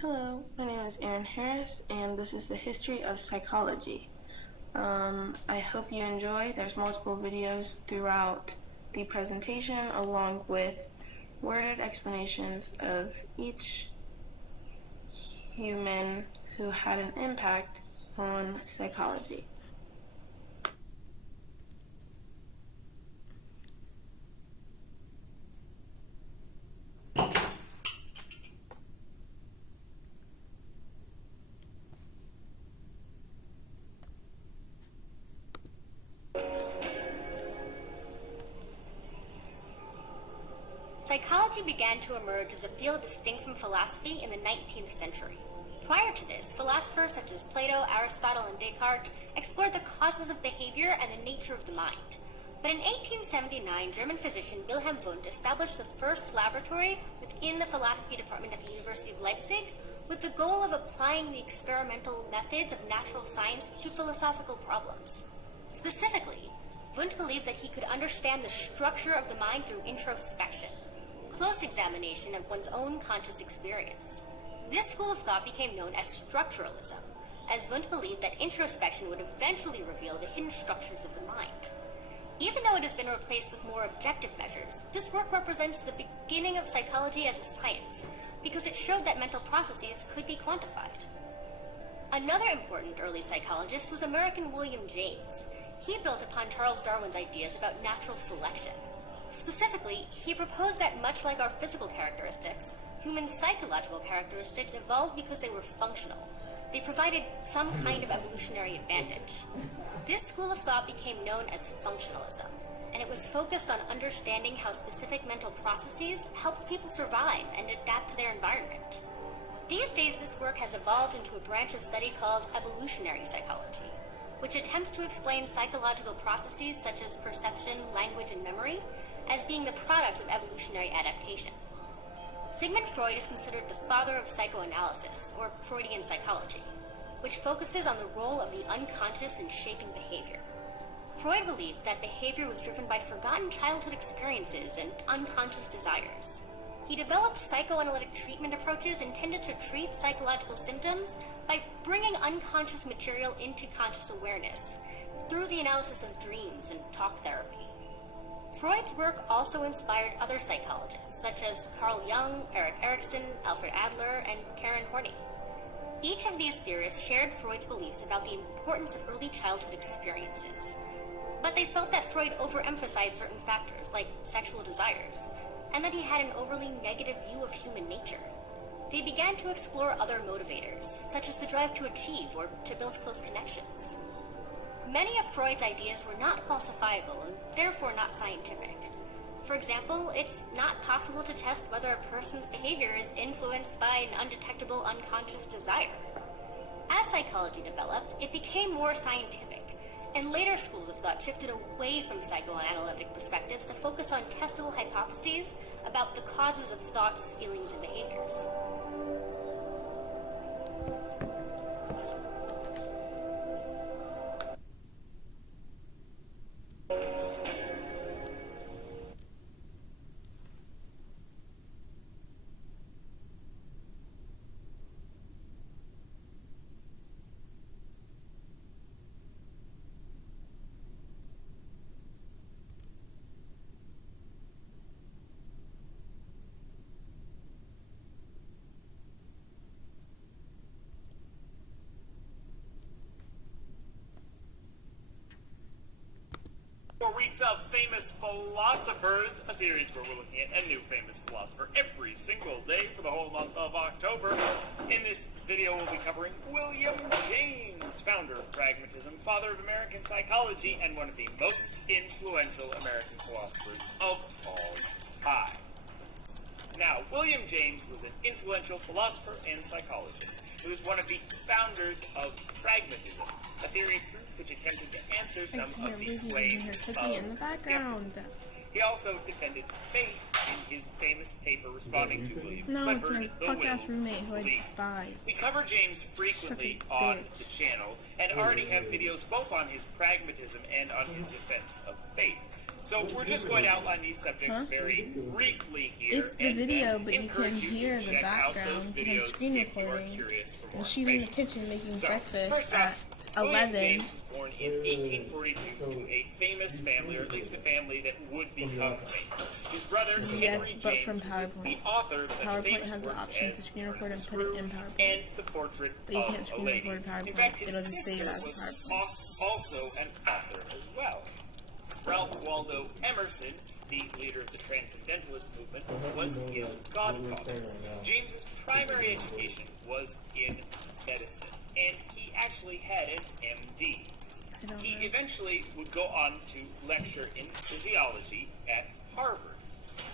Hello, my name is Aaron Harris, and this is the history of psychology. I hope you enjoy. There's multiple videos throughout the presentation, along with worded explanations of each human who had an impact on psychology. Psychology began to emerge as a field distinct from philosophy in the 19th century. Prior to this, philosophers such as Plato, Aristotle, and Descartes explored the causes of behavior and the nature of the mind. But in 1879, German physician Wilhelm Wundt established the first laboratory within the philosophy department at the University of Leipzig with the goal of applying the experimental methods of natural science to philosophical problems. Specifically, Wundt believed that he could understand the structure of the mind through introspection, close examination of one's own conscious experience. This school of thought became known as structuralism, as Wundt believed that introspection would eventually reveal the hidden structures of the mind. Even though it has been replaced with more objective measures, this work represents the beginning of psychology as a science, because it showed that mental processes could be quantified. Another important early psychologist was American William James. He built upon Charles Darwin's ideas about natural selection. Specifically, he proposed that much like our physical characteristics, human psychological characteristics evolved because they were functional. They provided some kind of evolutionary advantage. This school of thought became known as functionalism, and it was focused on understanding how specific mental processes helped people survive and adapt to their environment. These days, this work has evolved into a branch of study called evolutionary psychology, which attempts to explain psychological processes such as perception, language, and memory as being the product of evolutionary adaptation. Sigmund Freud is considered the father of psychoanalysis, or Freudian psychology, which focuses on the role of the unconscious in shaping behavior. Freud believed that behavior was driven by forgotten childhood experiences and unconscious desires. He developed psychoanalytic treatment approaches intended to treat psychological symptoms by bringing unconscious material into conscious awareness through the analysis of dreams and talk therapy. Freud's work also inspired other psychologists, such as Carl Jung, Erik Erikson, Alfred Adler, and Karen Horney. Each of these theorists shared Freud's beliefs about the importance of early childhood experiences, but they felt that Freud overemphasized certain factors, like sexual desires, and that he had an overly negative view of human nature. They began to explore other motivators, such as the drive to achieve or to build close connections. Many of Freud's ideas were not falsifiable and therefore not scientific. For example, it's not possible to test whether a person's behavior is influenced by an undetectable unconscious desire. As psychology developed, it became more scientific, and later schools of thought shifted away from psychoanalytic perspectives to focus on testable hypotheses about the causes of thoughts, feelings, and behaviors. Weeks of Famous Philosophers, a series where we're looking at a new famous philosopher every single day for the whole month of October. In this video, we'll be covering William James, founder of pragmatism, father of American psychology, and one of the most influential American philosophers of all time. Now, William James was an influential philosopher and psychologist. He was one of the founders of pragmatism, a theory of truth which attempted to answer some of the claims of skepticism. He also defended faith in his famous paper responding to William Clifford, the podcast Will roommate who I Believe. despise. We cover James frequently on the channel and already have videos both on his pragmatism and on his defense of faith. So we're just going to outline these subjects very briefly here. It's the and video, but you can encourage hear to the check out background those because I'm videos screen if you are recording. curious for more And she's in the information. kitchen making So, breakfast first at off, 11. William James was born in 1842 to a famous family, or at least a family that would become famous. His brother, Yes, Henry but James, from was PowerPoint. the author of such PowerPoint famous has the works option as to screen Turn record and the put it Screw in PowerPoint. and The Portrait But you of can't a screen Lady. record PowerPoint. In fact, his It doesn't save sister it as was PowerPoint. also an author as well. Ralph Waldo Emerson, the leader of the Transcendentalist movement, was his godfather. James's primary education was in medicine, and he actually had an MD. He eventually would go on to lecture in physiology at Harvard.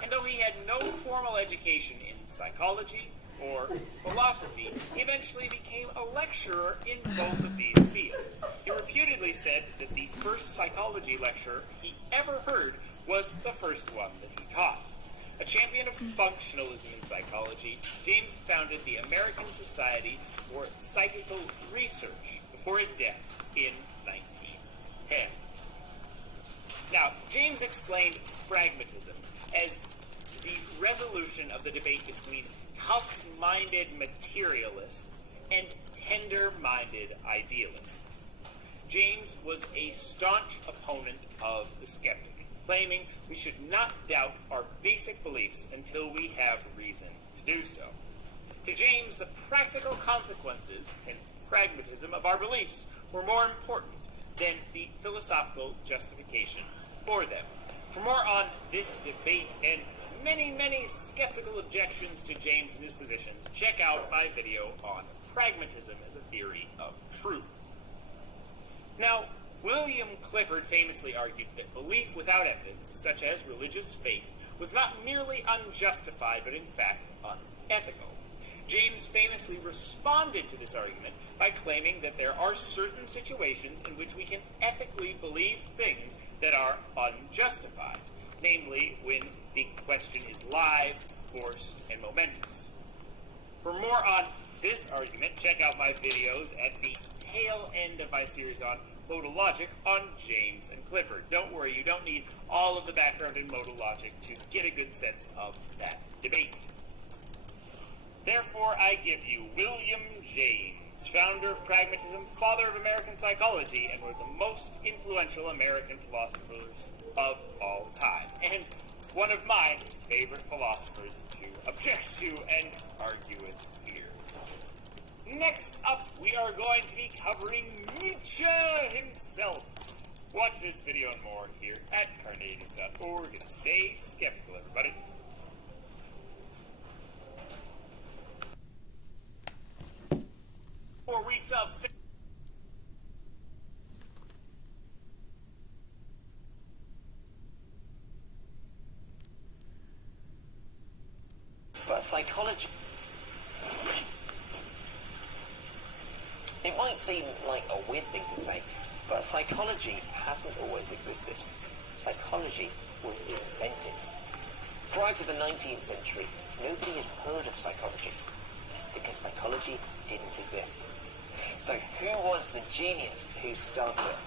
And though he had no formal education in psychology or philosophy, he eventually became a lecturer in both of these fields. He reputedly said that the first psychology lecture he ever heard was the first one that he taught. A champion of functionalism in psychology, James founded the American Society for Psychical Research before his death in 1910. Now, James explained pragmatism as the resolution of the debate between tough-minded materialists and tender-minded idealists. James was a staunch opponent of the skeptic, claiming we should not doubt our basic beliefs until we have reason to do so. To James, the practical consequences, hence pragmatism, of our beliefs were more important than the philosophical justification for them. For more on this debate and many skeptical objections to James and his positions, check out my video on pragmatism as a theory of truth. Now, William Clifford famously argued that belief without evidence, such as religious faith, was not merely unjustified, but in fact unethical. James famously responded to this argument by claiming that there are certain situations in which we can ethically believe things that are unjustified, namely when the question is live, forced, and momentous. For more on this argument, check out my videos at the tail end of my series on modal logic on James and Clifford. Don't worry, you don't need all of the background in modal logic to get a good sense of that debate. Therefore, I give you William James, founder of pragmatism, father of American psychology, and one of the most influential American philosophers of all time, and one of my favorite philosophers to object to and argue with here. Next up, we are going to be covering Nietzsche himself. Watch this video and more here at Carneades.org, and stay skeptical, everybody. Weeks of but psychology, it might seem like a weird thing to say, but psychology hasn't always existed. Psychology was invented. Prior to the 19th century, nobody had heard of psychology because psychology didn't exist. So who was the genius who started it?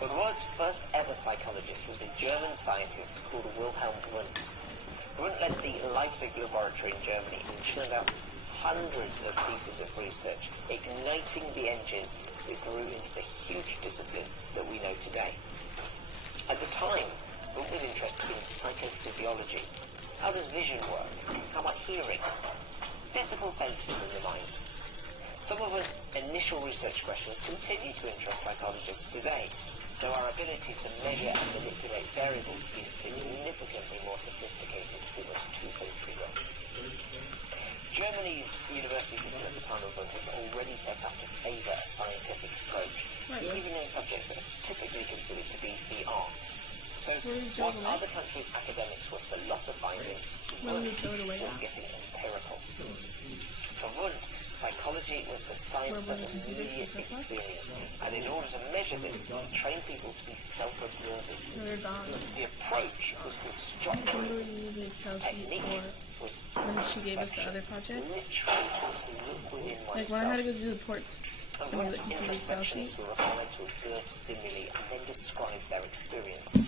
Well, the world's first ever psychologist was a German scientist called Wilhelm Wundt. Wundt led the Leipzig laboratory in Germany and churned out hundreds of pieces of research, igniting the engine that grew into the huge discipline that we know today. At the time, Wundt was interested in psychophysiology. How does vision work? How about hearing? Physical senses in the mind. Some of Wundt's initial research questions continue to interest psychologists today, though our ability to measure and manipulate variables is significantly more sophisticated almost 2 centuries on. Germany's university system at the time of Wundt was already set up to favour a scientific approach, even in subjects that are typically considered to be the arts. So, whilst other countries' academics were philosophizing, Wundt was getting empirical. For Wundt, psychology was the science of immediate experience, and in order to measure this, he trained people to be self-observers. The approach was called structuralism. The technique was when she gave us the other project. literally to look within Like, oneself. learn how to go do the ports. And Some of Wundt's the computer style sheet. introspectionists were required to observe stimuli and then describe their experiences.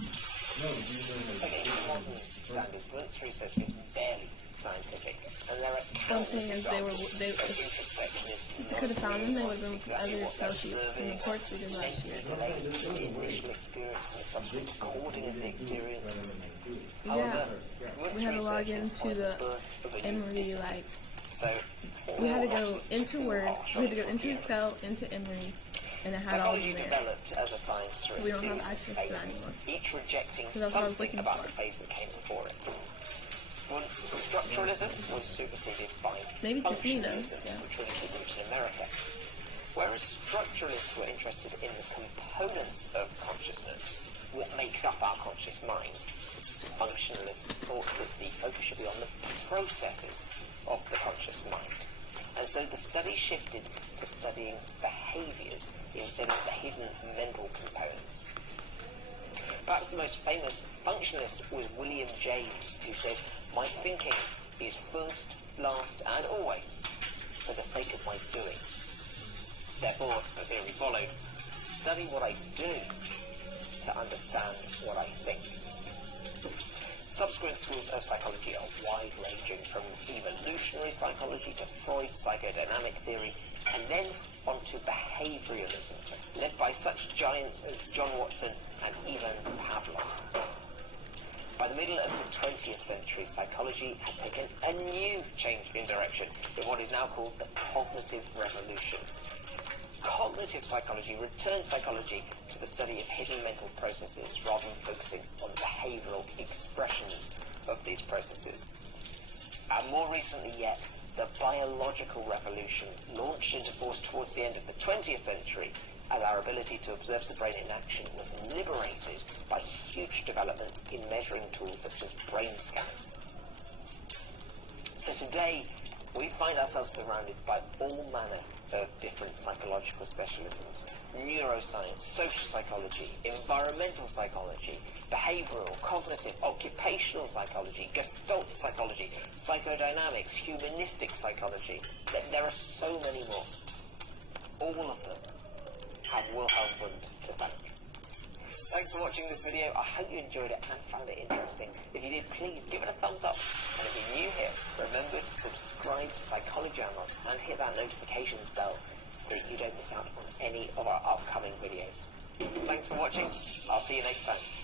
Against modern standards, Wundt's research is barely scientific, and there are What I'm saying countless is they examples of introspectionist if we could have found them, they would have been with other Excel sheets and reports we did last year. delayed the initial experience and the subsequent recording of the experience. Yeah, However, we had to log into the Emory, like, we had to go into Word, we had to go into Excel, into Emory, and it had all of Psychology them there. developed as a science through We a don't have series of access to that phases, anymore. each rejecting That's what I was something looking about for. the phase that came before it. Once structuralism was superseded by Maybe Tiffany knows, functionalism, yeah. which really took roots in America. Whereas structuralists were interested in the components of consciousness, what makes up our conscious mind, functionalists thought that the focus should be on the processes of the conscious mind. And so the study shifted to studying behaviours instead of the hidden mental components. Perhaps the most famous functionalist was William James, who said, "My thinking is first, last, and always for the sake of my doing." Therefore, the theory followed, study what I do to understand what I think. Subsequent schools of psychology are wide-ranging, from evolutionary psychology to Freud's psychodynamic theory, and then onto behavioralism, led by such giants as John Watson and Ivan Pavlov. By the middle of the 20th century, psychology had taken a new change in direction in what is now called the cognitive revolution. Cognitive psychology returned psychology to the study of hidden mental processes rather than focusing on behavioural expressions of these processes. And more recently yet, the biological revolution launched into force towards the end of the 20th century as our ability to observe the brain in action was liberated by huge developments in measuring tools such as brain scanners. So today, we find ourselves surrounded by all manner of different psychological specialisms: neuroscience, social psychology, environmental psychology, behavioral, cognitive, occupational psychology, gestalt psychology, psychodynamics, humanistic psychology. There are so many more. All of them have Wilhelm Wundt to thank. Thanks for watching this video. I hope you enjoyed it and found it interesting. If you did, please give it a thumbs up. And if you're new here, remember to subscribe to Psychology Unlocked and hit that notifications bell so that you don't miss out on any of our upcoming videos. Thanks for watching. I'll see you next time.